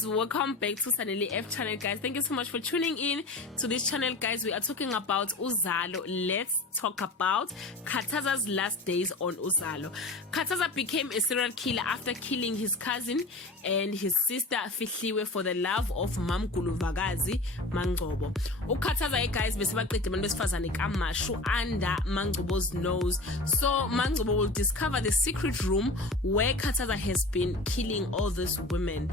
guys, welcome back to Sanele F channel, guys. Thank you so much for tuning in to this channel, guys. We are talking about Uzalo. Let's talk about Khataza's last days on Uzalo. Khataza became a serial killer after killing his cousin and his sister Fihliwe for the love of Mamgulu Vagazi Mangcobo. Khataza, guys, besibaqede abantu besifazane kaMashu under Mangcobo's nose. So Mangcobo will discover the secret room where Khataza has been killing all these women.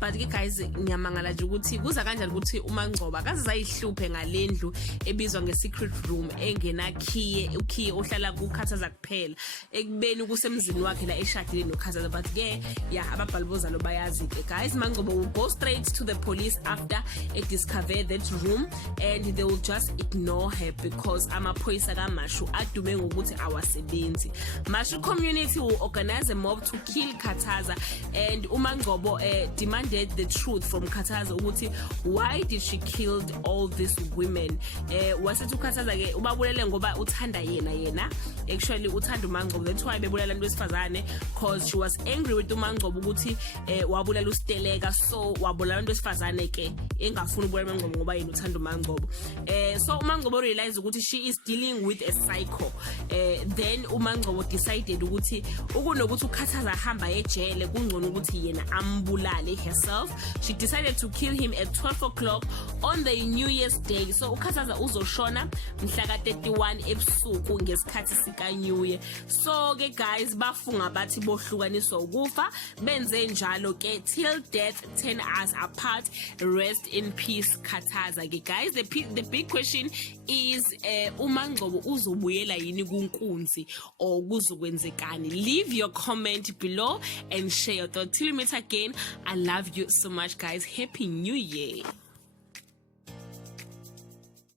But guys, ngiyamangala nje ukuthi kuza kanjani ukuthi uMangcobo akaze sayihluphe ngalendlu ebizwa nge-secret room engena khiye ukhiye ohlala kuKhataza kuphela ekubeni kusemzini wakhe la eshadile noKhataza. But ke yeah, ababhali bozalo bayazi ke guys. Mangcobo will go straight to the police after it discover that room, and they will just ignore her because amaphoyisa kaMashu adume ngokuthi awasebenzi. Mashu community will organize a mob to kill Khataza, and uMangcobo demanded the truth from Khataza ukuthi why did she killed all these women. Wasethi uKhataza ke ubabulele ngoba uthanda yena actually uthanda uMangcobo, that's why bebulela abantu besifazane, cause she was angry with uMangcobo ukuthi wabulela uSteleka, so wabulala abantu besifazane ke engafuni ukubulela uMangcobo ngoba yena uthanda uMangcobo. So uMangcobo realized ukuthi she is dealing with a psycho. Then uMangcobo decided ukuthi ukunokuthi uKhataza ahamba ejele kungcono ukuthi yena ambulale herself. She decided to kill him at 12 o'clock on the New Year's Day. So uKhataza uzoshona mhla ka-31 ebusuku ngesikhathi sika New Year. So ke guys, bafunga bathi bohlukaniswa ukufa, benze njalo ke till death turn us apart. Rest in peace Khataza ke guys. The big question is uMangcobo uzobuyela yini kunkunzi or kuzokwenzekani? Leave your comment below and share your thoughts. Till we meet again, I love you so much guys. Happy New Year.